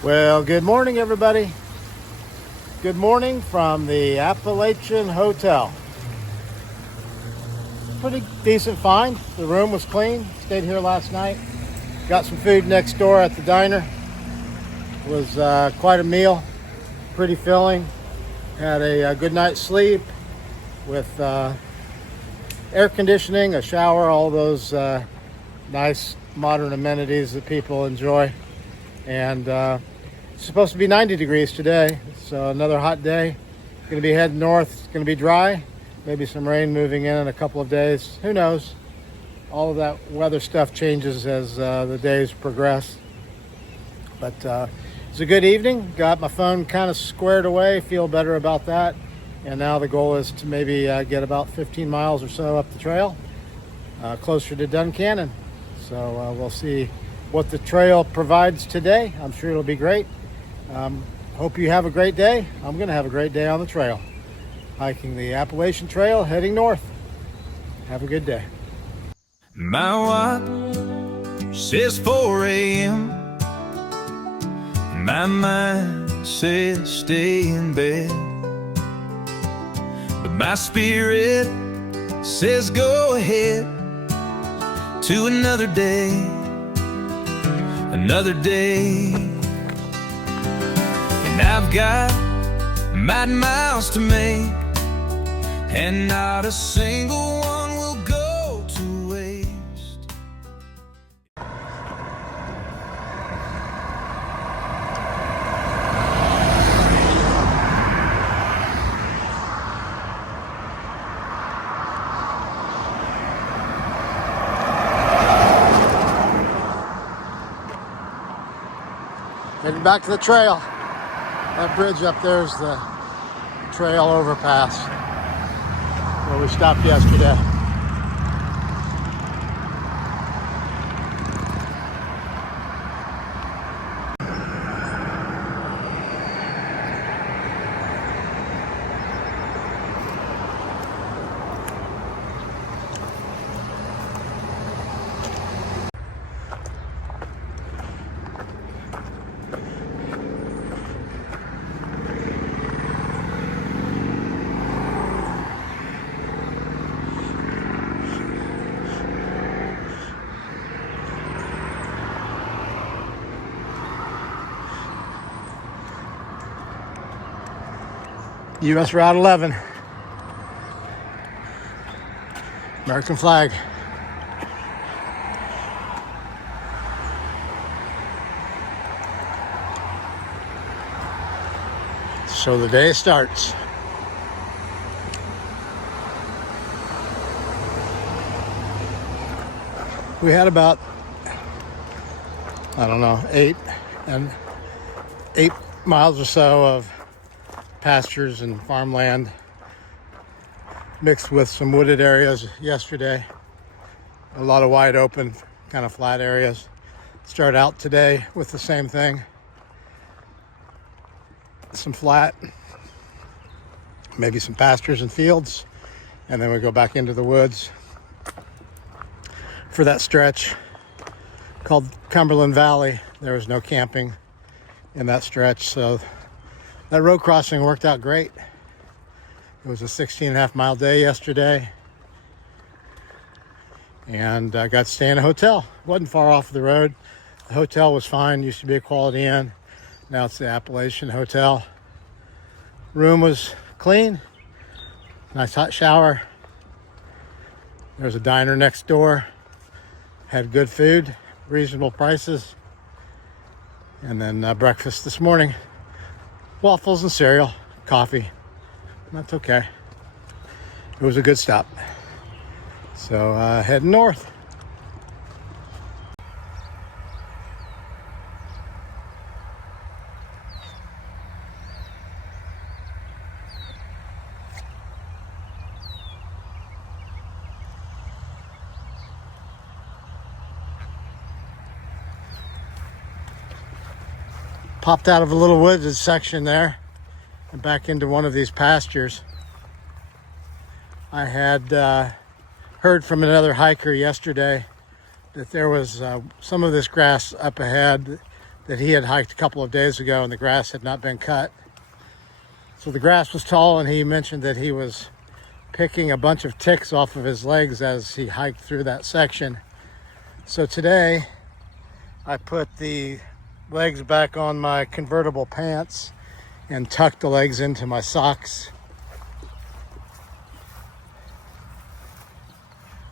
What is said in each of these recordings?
Well, good morning, everybody. Good morning from the Appalachian Hotel. Pretty decent find. The room was clean. Stayed here last night. Got some food next door at the diner. It was quite a meal. Pretty filling. Had a good night's sleep with air conditioning, a shower, all those nice modern amenities that people enjoy. And it's supposed to be 90 degrees today, so another hot day. Going to be heading north. It's going to be dry. Maybe some rain moving in a couple of days. Who knows? All of that weather stuff changes as the days progress. But it's a good evening. Got my phone kind of squared away. Feel better about that. And now the goal is to maybe get about 15 miles or so up the trail, closer to Duncannon. So we'll see what the trail provides today. I'm sure it'll be great. Hope you have a great day. I'm going to have a great day on the trail. Hiking the Appalachian Trail, heading north. Have a good day. My watch says 4 a.m. My mind says stay in bed, but my spirit says go ahead to another day. Another day, and I've got miles to make, and not a single one will go to waste. Heading back to the trail. That bridge up there is the trail overpass where we stopped yesterday. US Route 11. American flag. So the day starts. We had about, I don't know, 8 miles or so of pastures and farmland mixed with some wooded areas yesterday. A lot of wide open, kind of flat areas. Start out today with the same thing. Some flat, maybe some pastures and fields, and then we go back into the woods for that stretch called Cumberland Valley. There was no camping in that stretch, so that road crossing worked out great. It was a 16.5 mile day yesterday, and I got to stay in a hotel. Wasn't far off the road. The hotel was fine. Used to be a Quality Inn. Now it's the Appalachian Hotel. Room was clean. Nice hot shower. There's a diner next door. Had good food, reasonable prices. And then breakfast this morning. Waffles and cereal, coffee. That's okay. It was a good stop. So heading north. Popped out of a little wooded section there and back into one of these pastures. I had heard from another hiker yesterday that there was some of this grass up ahead that he had hiked a couple of days ago and the grass had not been cut. So the grass was tall, and he mentioned that he was picking a bunch of ticks off of his legs as he hiked through that section. So today I put the legs back on my convertible pants and tucked the legs into my socks.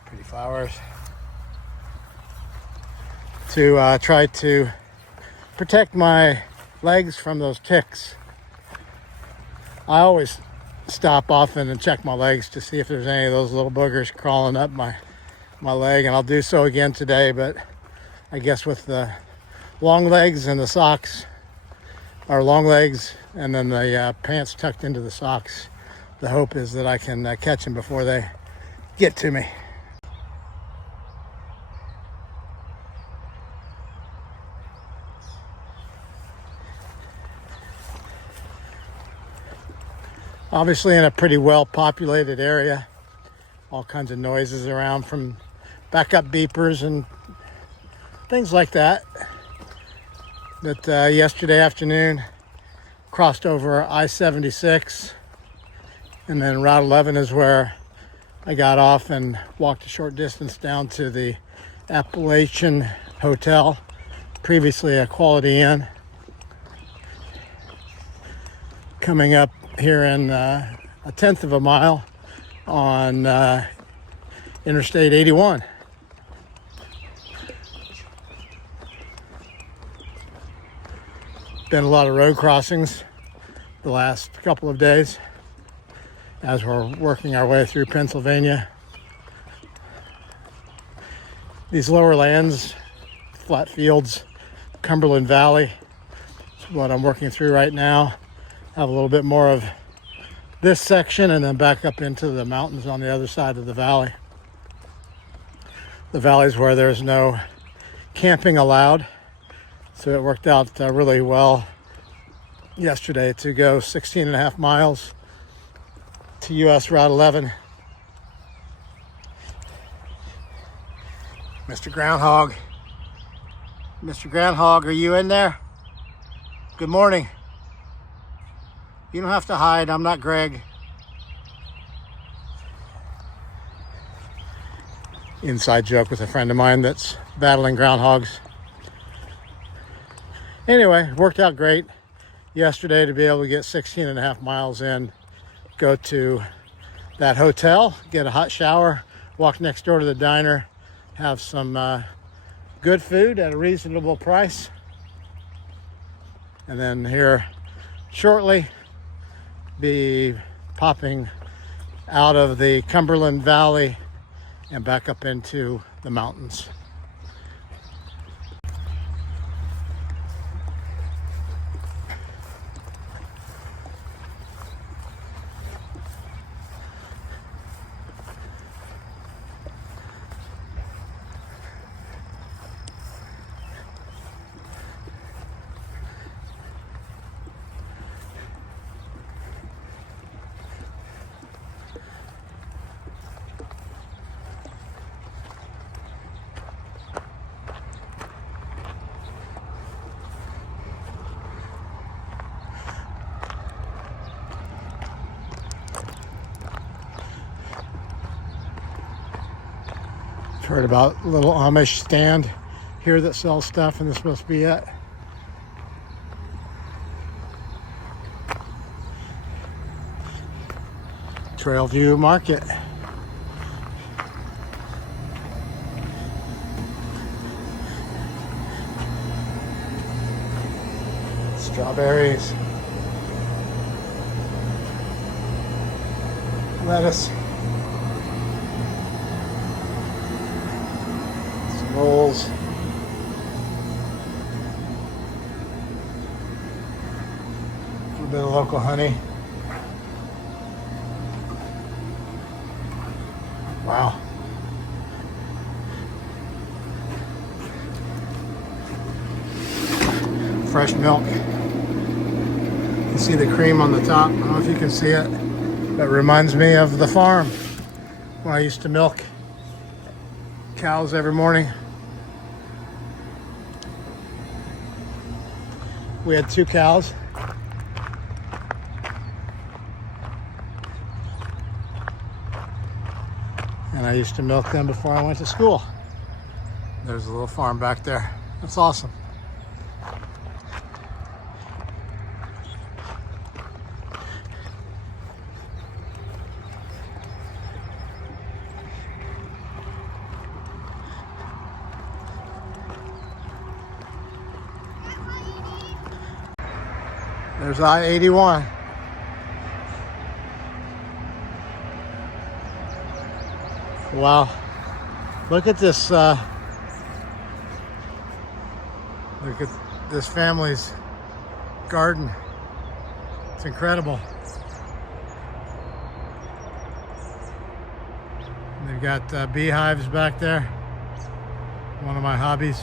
Pretty flowers. To try to protect my legs from those ticks. I always stop often and check my legs to see if there's any of those little boogers crawling up my leg, and I'll do so again today. But I guess with the long legs and the socks, or long legs and then the pants tucked into the socks, the hope is that I can catch them before they get to me. Obviously in a pretty well-populated area. All kinds of noises around, from backup beepers and things like that. But yesterday afternoon, crossed over I-76, and then Route 11 is where I got off and walked a short distance down to the Appalachian Hotel, previously a Quality Inn. Coming up here in a 1/10 of a mile on Interstate 81. Been a lot of road crossings the last couple of days as we're working our way through Pennsylvania. These lower lands, flat fields, Cumberland Valley, is what I'm working through right now. Have a little bit more of this section and then back up into the mountains on the other side of the valley. The valley's where there's no camping allowed, so it worked out really well yesterday to go 16.5 miles to US Route 11. Mr. Groundhog, are you in there? Good morning. You don't have to hide. I'm not Greg. Inside joke with a friend of mine that's battling groundhogs. Anyway, worked out great yesterday to be able to get 16.5 miles in, go to that hotel, get a hot shower, walk next door to the diner, have some good food at a reasonable price, and then here shortly be popping out of the Cumberland Valley and back up into the mountains. Heard about a little Amish stand here that sells stuff, and this is supposed to be it. Trailview Market. Strawberries. Lettuce. Rolls. A little bit of local honey. Wow. Fresh milk. You can see the cream on the top. I don't know if you can see it. That reminds me of the farm when I used to milk cows every morning. We had 2 cows. And I used to milk them before I went to school. There's a little farm back there. That's awesome. There's I-81. Wow. Look at this, look at this family's garden. It's incredible. They've got beehives back there. One of my hobbies.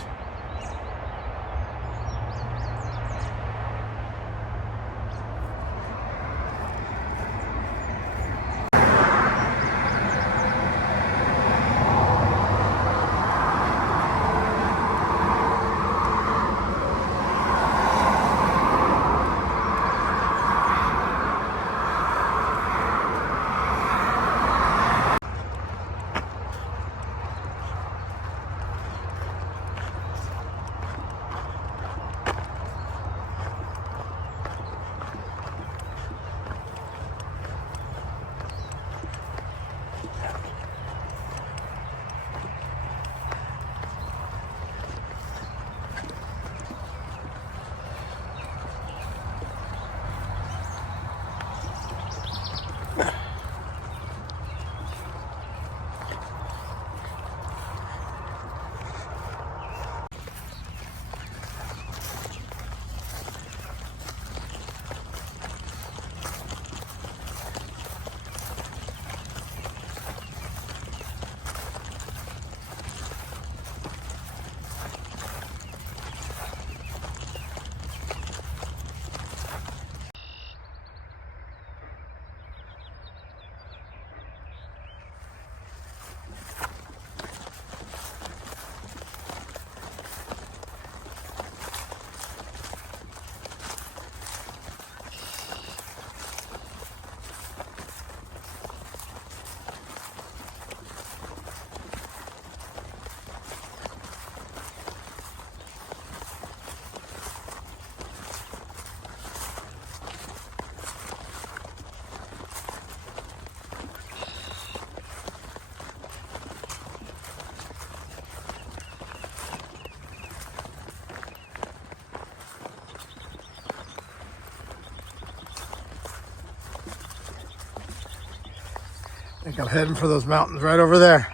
I think I'm heading for those mountains right over there.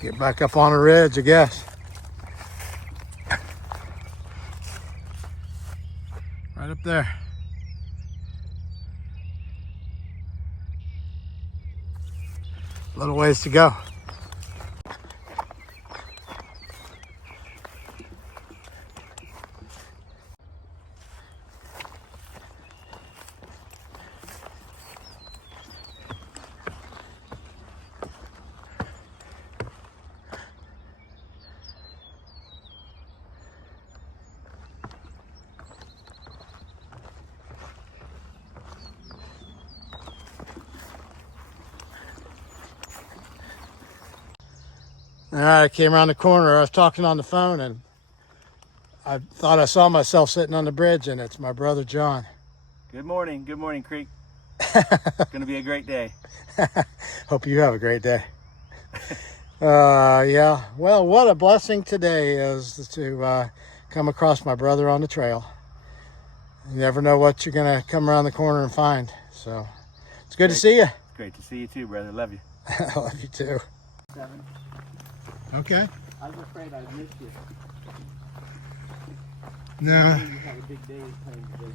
Get back up on a ridge, I guess. Right up there. A little ways to go. All right, I came around the corner. I was talking on the phone and I thought I saw myself sitting on the bridge, and it's my brother John. Good morning, Creek. It's gonna be a great day. Hope you have a great day. Yeah, well, what a blessing today is to come across my brother on the trail. You never know what you're gonna come around the corner and find. So it's good to see you. Great to see you too, brother. Love you. I love you too. 7. Okay. I was afraid I'd missed you. No. You have a big day playing today.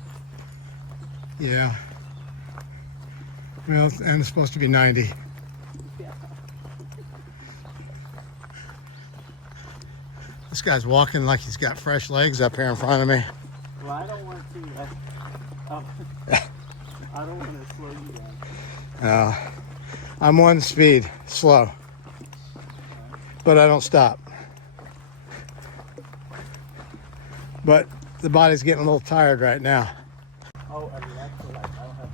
Yeah. Well, and it's supposed to be 90. Yeah. This guy's walking like he's got fresh legs up here in front of me. Well, I don't want to. I don't want to slow you down. I'm one speed, slow, but I don't stop. but the body's getting a little tired right now. Oh, I mean, that's the light. I don't have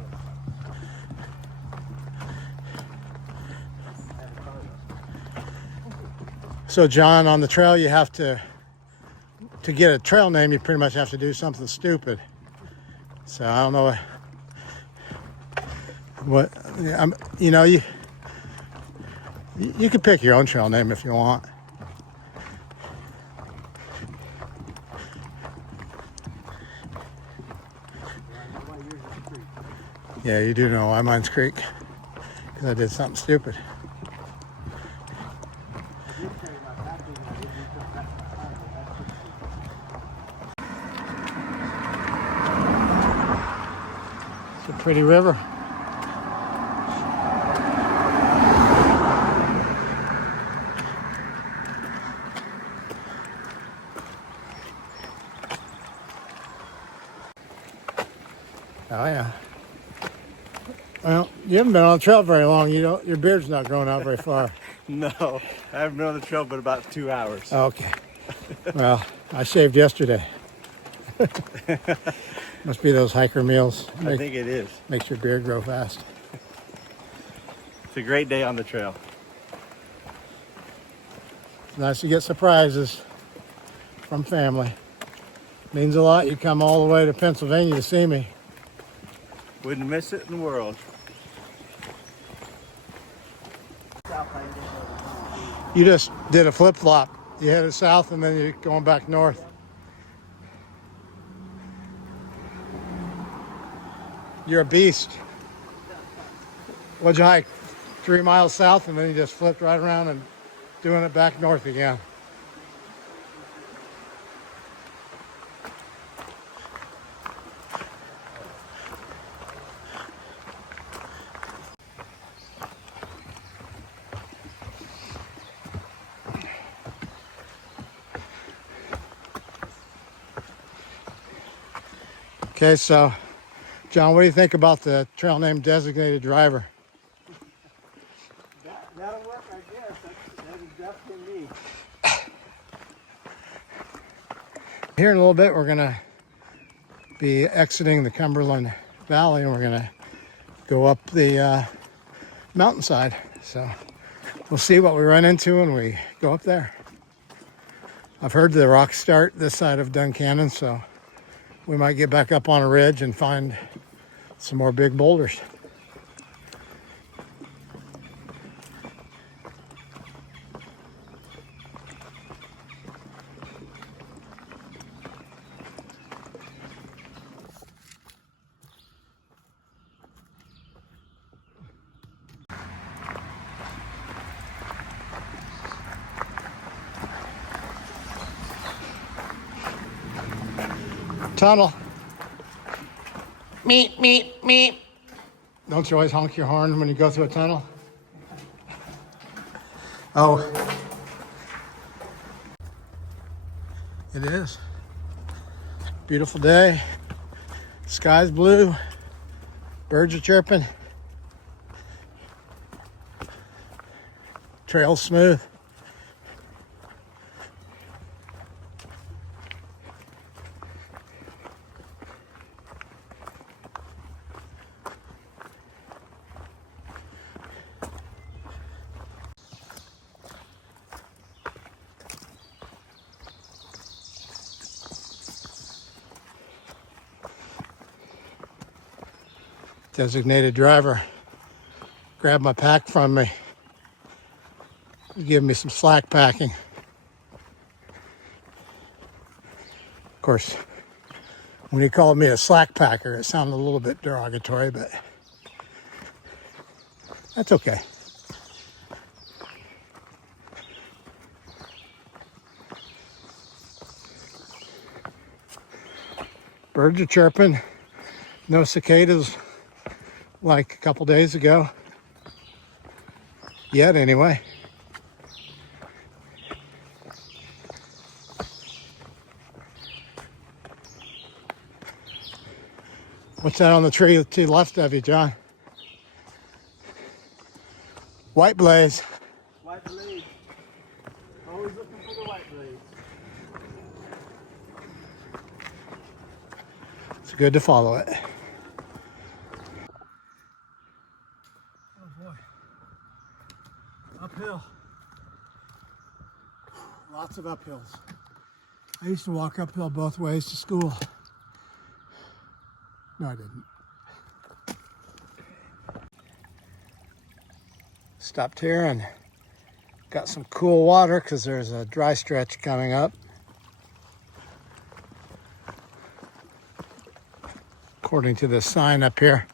a... So John, on the trail, you have to get a trail name, you pretty much have to do something stupid. So I don't know what you know, you can pick your own trail name if you want. Yeah, you do know why mine's Creek, because I did something stupid. It's a pretty river. Oh yeah. Well, you haven't been on the trail very long. Your beard's not growing out very far. No, I haven't been on the trail but about 2 hours. Okay. Well, I shaved yesterday. Must be those hiker meals. I think it is. Makes your beard grow fast. It's a great day on the trail. It's nice to get surprises from family. Means a lot. You come all the way to Pennsylvania to see me. Wouldn't miss it in the world. You just did a flip-flop. You headed south and then you're going back north. You're a beast. What'd you hike? 3 miles south and then you just flipped right around and doing it back north again. Okay, so John, what do you think about the trail name designated driver? That'll work, I guess. That is definitely me. Here in a little bit, we're gonna be exiting the Cumberland Valley and we're gonna go up the mountainside. So we'll see what we run into when we go up there. I've heard the rocks start this side of Duncannon, so we might get back up on a ridge and find some more big boulders. Tunnel. Meep, meep, meep. Don't you always honk your horn when you go through a tunnel? Oh. It is. Beautiful day. Sky's blue. Birds are chirping. Trail's smooth. Designated driver grabbed my pack from me. He's giving me some slack packing. Of course, when he called me a slack packer, it sounded a little bit derogatory, but that's okay. Birds are chirping. No cicadas like a couple days ago. Yet, anyway. What's that on the tree to the left of you, John? White blaze. White blaze. Always looking for the white blaze. good to follow it. Oh boy. Uphill. Lots of uphills. I used to walk uphill both ways to school. No, I didn't. Stopped here and got some cool water because there's a dry stretch coming up. According to this sign up here.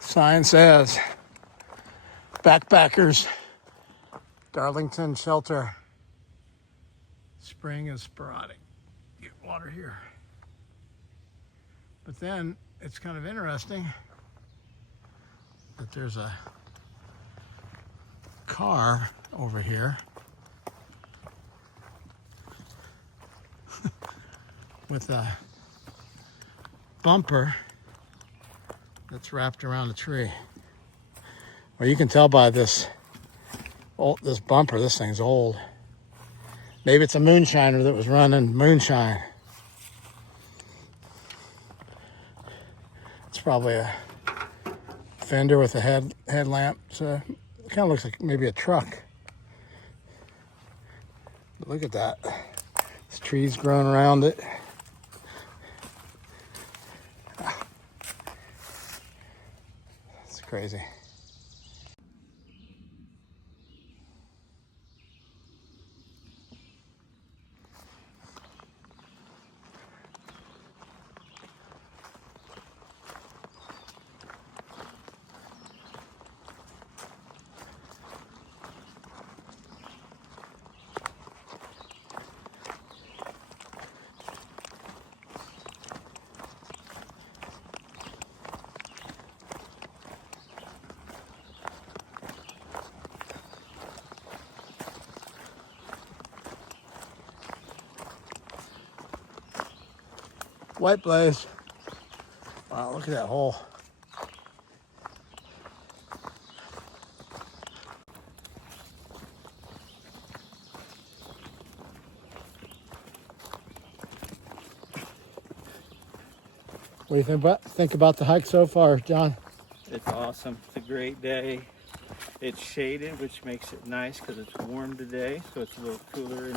Sign says, Backpackers, Darlington Shelter. Spring is sporadic. Get water here. But then it's kind of interesting that there's a car over here with a bumper that's wrapped around a tree. Well, you can tell by this bumper, this thing's old. Maybe it's a moonshiner that was running moonshine. It's probably a fender with a headlamp. So it kind of looks like maybe a truck. But look at that. There's trees growing around it. It's crazy. White blaze. Wow, look at that hole. What do you think about the hike so far, John? It's awesome. It's a great day. It's shaded, which makes it nice because it's warm today, so it's a little cooler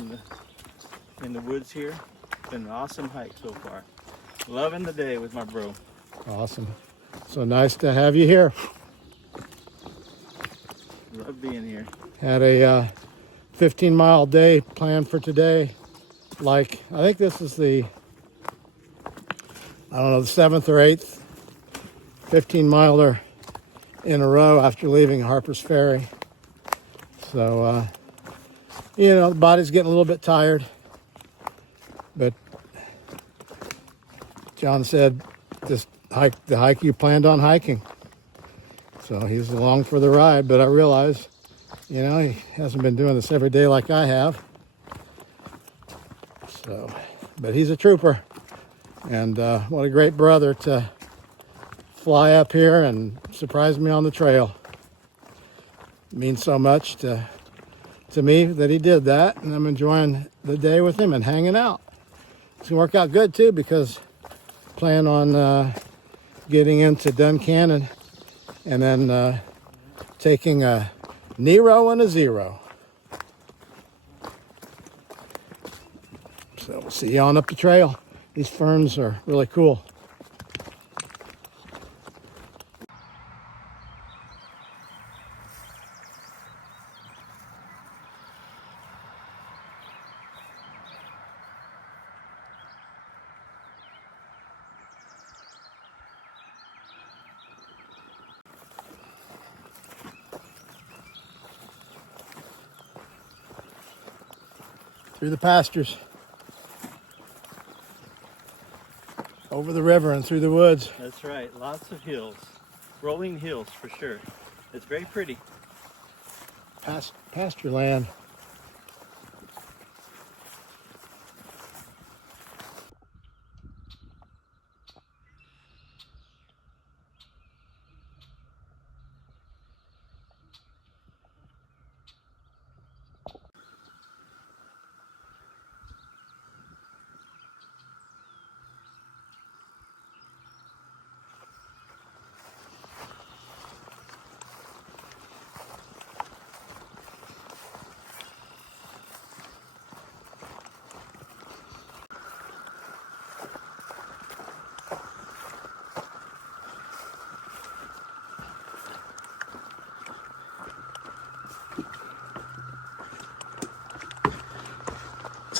in the woods here. It's been an awesome hike so far. Loving the day with my bro. Awesome. So nice to have you here. Love being here. Had a 15-mile day planned for today. I think this is the 7th or 8th 15-miler in a row after leaving Harper's Ferry. So, the body's getting a little bit tired. But John said the hike you planned on hiking. So he was along for the ride, but I realized, he hasn't been doing this every day like I have. So, but he's a trooper. And what a great brother to fly up here and surprise me on the trail. It means so much to me that he did that, and I'm enjoying the day with him and hanging out. It's gonna work out good too because I plan on getting into Duncannon and then taking a Nero and a Zero. So we'll see you on up the trail. These ferns are really cool. Through the pastures, over the river and through the woods. That's right. Lots of hills. Rolling hills for sure. It's very pretty. Pasture land.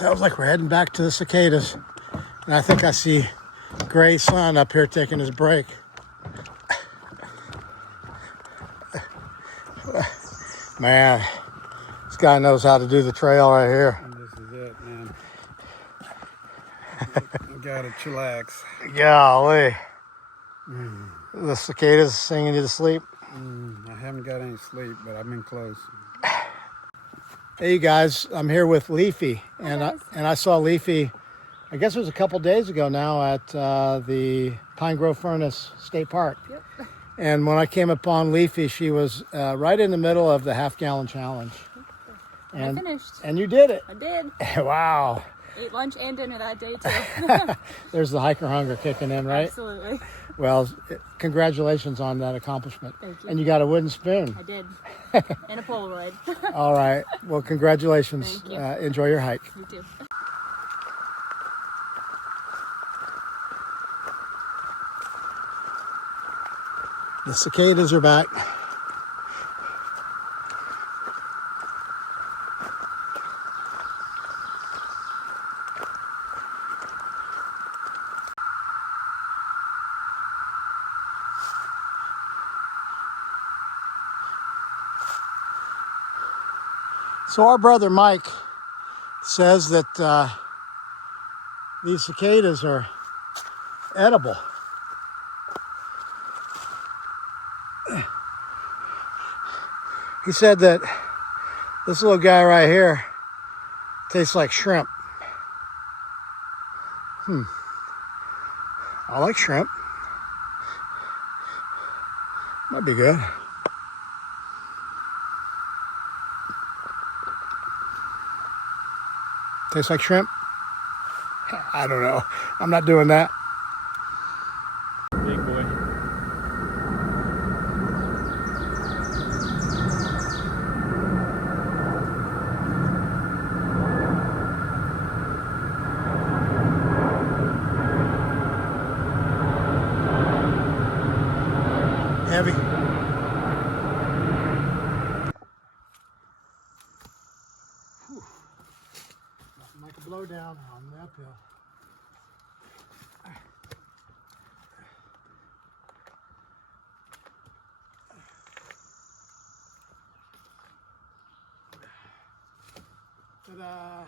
Sounds like we're heading back to the cicadas. And I think I see Gray's son up here taking his break. Man, this guy knows how to do the trail right here. And this is it, man. You gotta chillax. Golly. The cicadas singing you to sleep. I haven't got any sleep, but I've been close. Hey, you guys, I'm here with Leafy, and I saw Leafy, I guess it was a couple days ago now at the Pine Grove Furnace State Park. Yep. And when I came upon Leafy, she was right in the middle of the half-gallon challenge. And I finished. And you did it. I did. Wow. Ate lunch and dinner that day too. There's the hiker hunger kicking in, right? Absolutely. Well, congratulations on that accomplishment. Thank you. And you got a wooden spoon. I did. And a Polaroid. All right. Well, congratulations. Thank you. Enjoy your hike. You too. The cicadas are back. So our brother Mike says that these cicadas are edible. He said that this little guy right here tastes like shrimp. I like shrimp. Might be good. Tastes like shrimp? I don't know. I'm not doing that. Big boy. Heavy. Nothing like a blow down on the uphill. Ta-da!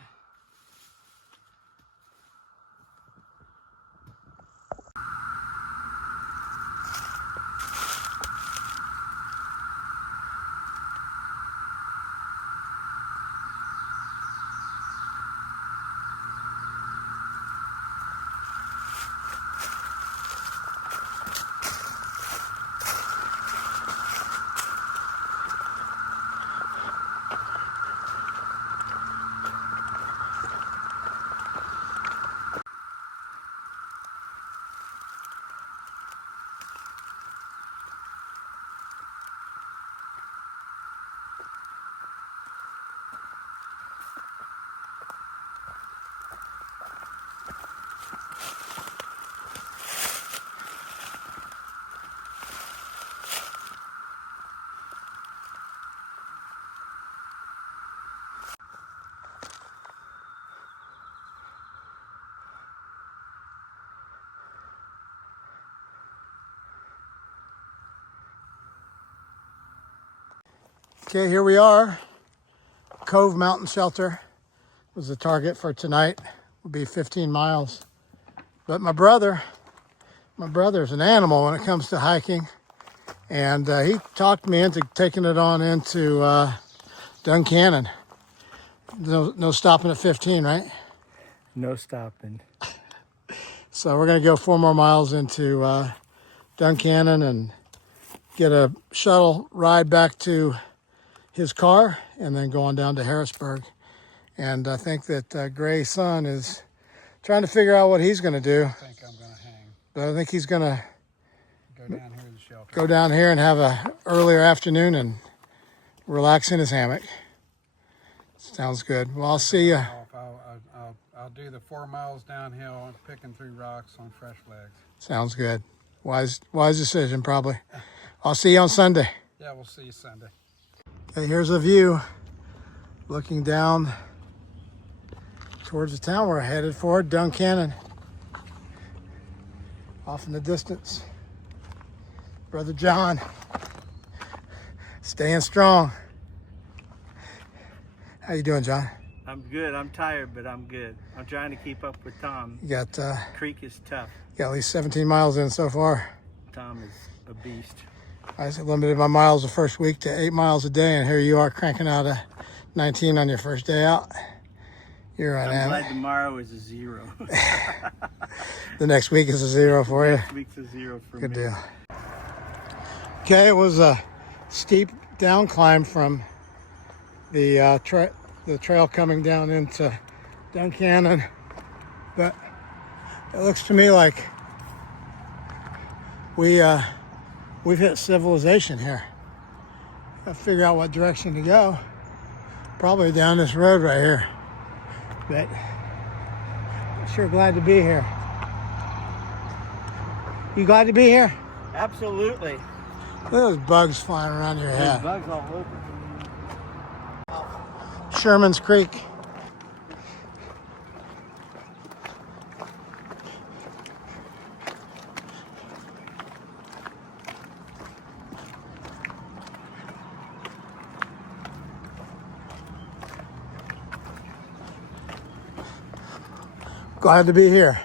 Okay, here we are. Cove Mountain Shelter was the target for tonight. Will be 15 miles. But my brother's an animal when it comes to hiking. And he talked me into taking it on into Duncannon. No stopping at 15, right? No stopping. So we're going to go 4 more miles into Duncannon and get a shuttle ride back to his car and then go on down to Harrisburg. And I think that Gray's son is trying to figure out what he's going to do. I think I'm gonna hang. But I think he's going to Go down here to the shelter. go down here and have a earlier afternoon and relax in his hammock. Sounds good. Well, I'll see you. I'll do the 4 miles downhill and picking through rocks on fresh legs. Sounds good. Wise decision, probably. I'll see you on Sunday. Yeah, we'll see you Sunday. Okay, here's a view looking down towards the town we're headed for, Duncannon. Off in the distance, Brother John, staying strong. How you doing, John? I'm good. I'm tired, but I'm good. I'm trying to keep up with Tom. You got Creek is tough. at least 17 miles in so far. Tom is a beast. I limited my miles the first week to 8 miles a day, and here you are cranking out a 19 on your first day out. You're right, I'm glad tomorrow is a 0. The next week is a 0 for you. Next week's a 0 for Good me. deal. Okay, it was a steep down climb from the trail coming down into Duncannon, but it looks to me like we've hit civilization here. Gotta figure out what direction to go. Probably down this road right here. But I'm sure glad to be here. You glad to be here? Absolutely. Look at those bugs flying around your There's head. bugs all over. Sherman's Creek. Glad to be here.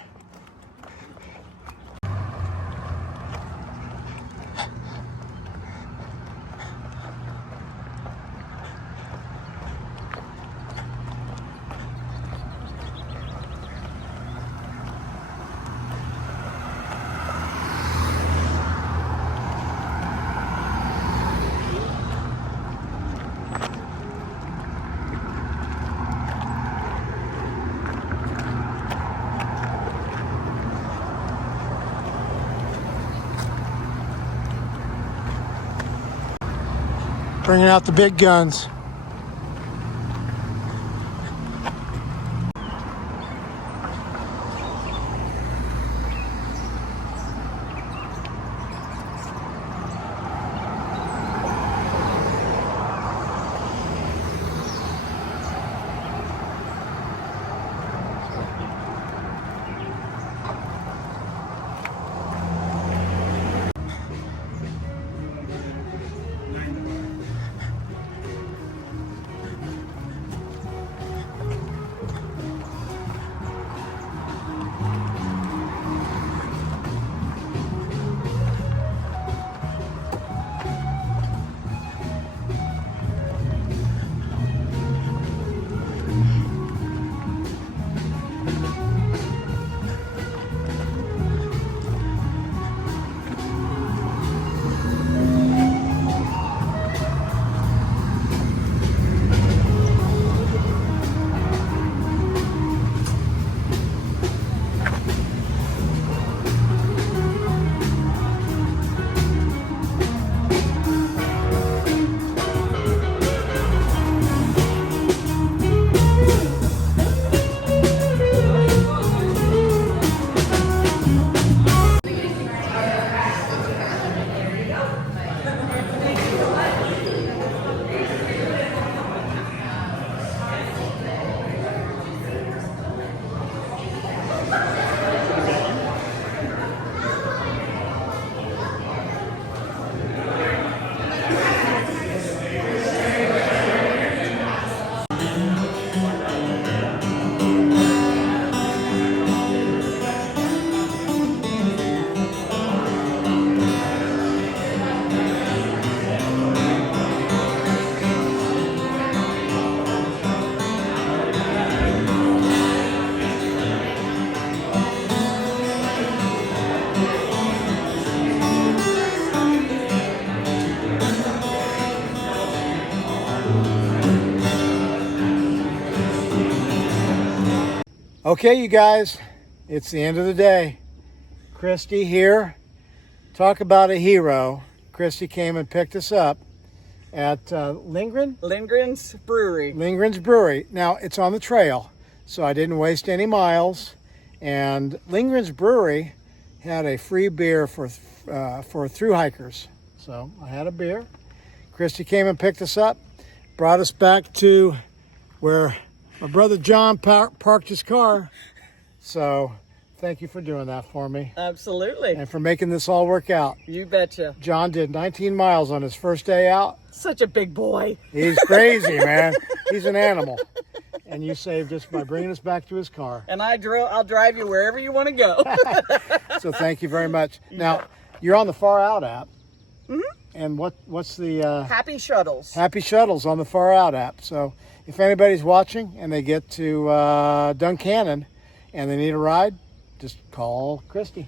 Bringing out the big guns. Okay, you guys, it's the end of the day. Christy here. Talk about a hero. Christy came and picked us up at Lindgren's Brewery. Lindgren's Brewery. Now, it's on the trail, so I didn't waste any miles. And Lindgren's Brewery had a free beer for thru hikers. So I had a beer. Christy came and picked us up, brought us back to where My brother John parked his car. So thank you for doing that for me Absolutely. and for making this all work out. You betcha. John did 19 miles on his first day out. Such a big boy. He's crazy, man. He's an animal. And you saved us by bringing us back to his car. And I'll drive you wherever you want to go. So thank you very much. Now, you're on the Far Out app. Mm-hmm. And what's the... Happy Shuttles. Happy Shuttles on the Far Out app. So if anybody's watching and they get to Duncannon and they need a ride, just call Christy.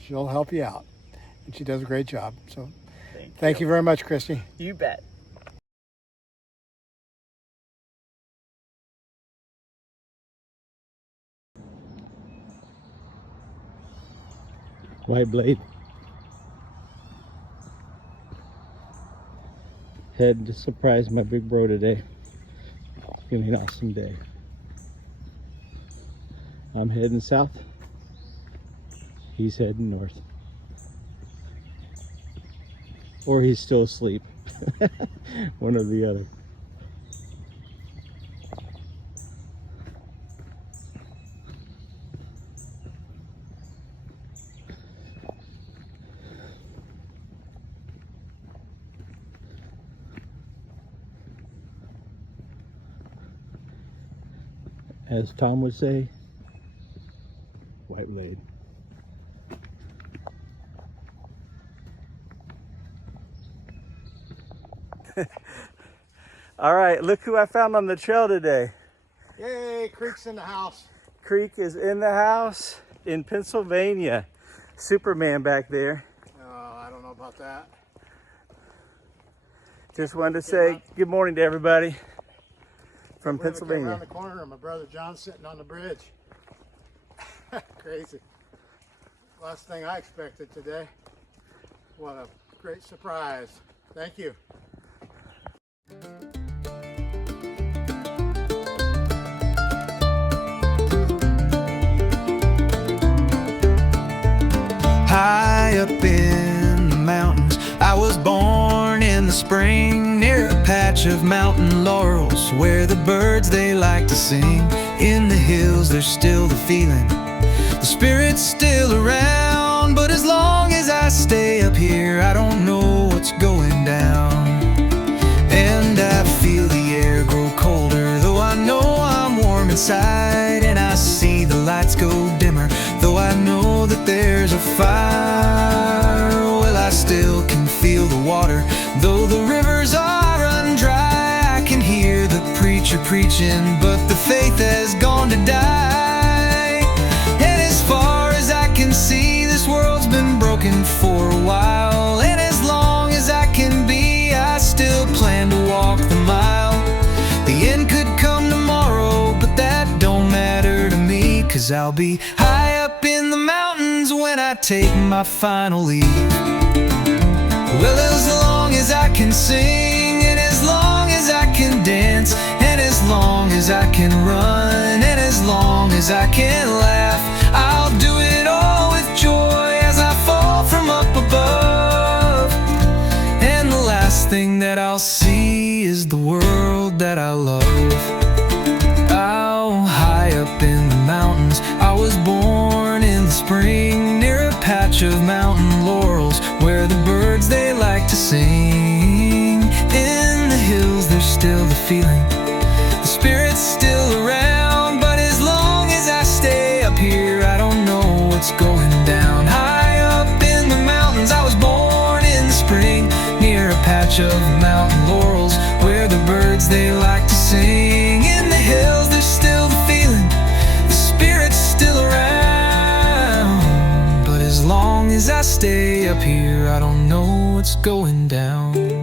She'll help you out. And she does a great job. So thank you very much, Christy. You bet. White blade. Heading to surprise my big bro today. It's gonna be an awesome day. I'm heading south. He's heading north. Or he's still asleep. One or the other. As Tom would say, white blade. All right, look who I found on the trail today. Yay, Creek's in the house. Creek is in the house in Pennsylvania. Superman back there. Oh, I don't know about that. Just wanted to say good morning to everybody from We're gonna come Pennsylvania. around the corner and my brother John's sitting on the bridge. Crazy. Last thing I expected today. What a great surprise. Thank you. High up in the mountains, I was born in the spring, near a patch of mountain laurels where the birds they like to sing. In the hills there's still the feeling, the spirit's still around, but as long as I stay up here I don't know what's going down. And I feel the air grow colder, though I know I'm warm inside, and I see the lights go dimmer, though I know that there's a fire. Well, I still can feel the water, though the rivers are run dry. I can hear the preacher preaching, but the faith has gone to die. And as far as I can see, this world's been broken for a while, and as long as I can be, I still plan to walk the mile. The end could come tomorrow, but that don't matter to me, 'cause I'll be high up in the mountains when I take my final leave. Well, as long as I can sing, and as long as I can dance, and as long as I can run, and as long as I can laugh, I'll do it all with joy as I fall from up above. And the last thing that I'll see is the world that I love. Oh, high up in the mountains, I was born in the spring, near a patch of mountain laurels where the birds they like to sing. In the hills there's still the feeling, the spirit's still around, but as long as I stay up here I don't know what's going down. High up in the mountains, I was born in the spring, near a patch of mountain laurels where the birds they like to sing. In the hills there's still the feeling, the spirit's still around, but as long as I stay up here I don't know what's going down.